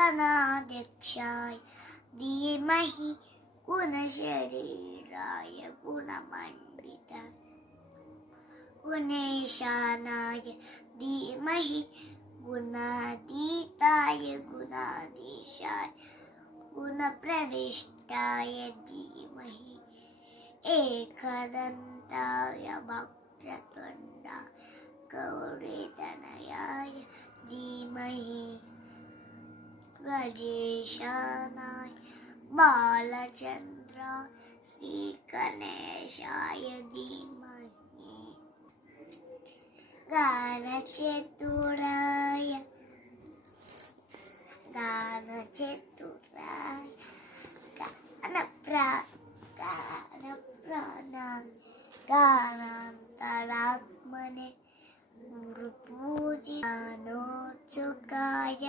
गणाध्यक्षाय धीमहि गुणशरीराय गुणमण्डिताय गुणेशानाय धीमहि गुणातीताय गुणाधीशाय गुणप्रविष्टाय धीमहि एकदन्ताय वक्रतुण्डाय गौरीतनयाय धीमहि गजेशानाय बालचन्द्राय श्रीगणेशाय धीमहि गानचतुराय गानप्राणाय गानान्तरात्मने गुरुपूजितानोत्सुकाय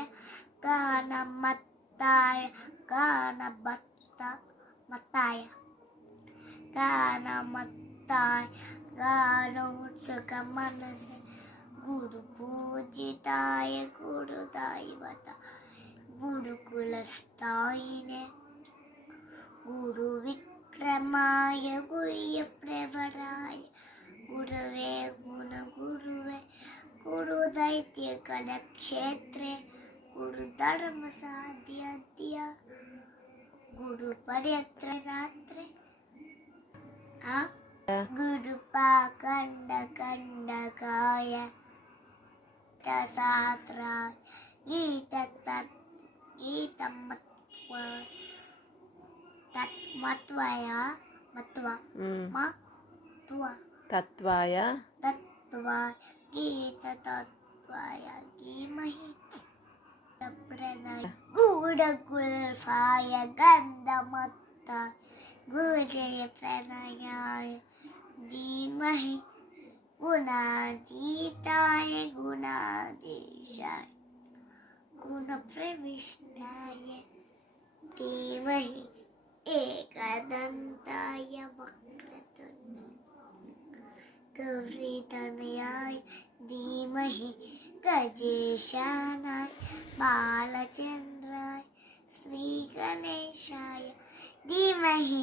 गानमत्ताय गानोत्सुकमनसे गुरुपूजिताय गुरुदैवता गुरुकुलस्थायिने गुरुविक्रमाय गुह्यप्रवराय गुरवे गुणगुरुवे गुरुदैत्यकलक्षेत्रे गुरुधर्मसाध्यद्य गुरुपर्यत्ररात्रे गुरुपाखण्डकण्डकाय तसात्राय तत्त्वाय गीततत्त्वाय धीमहि प्रणय गूढगुल्फाय गन्धमत्ताय गुरुजय प्रणयाय धीमहि गुणातीताय गुणाधीशाय गुणप्रविष्टाय धीमहि एकदन्ताय वक्रतुण्डाय गौरीतनयाय धीमहि गजेशानाय बालचन्द्राय श्रीगणेशाय धीमहि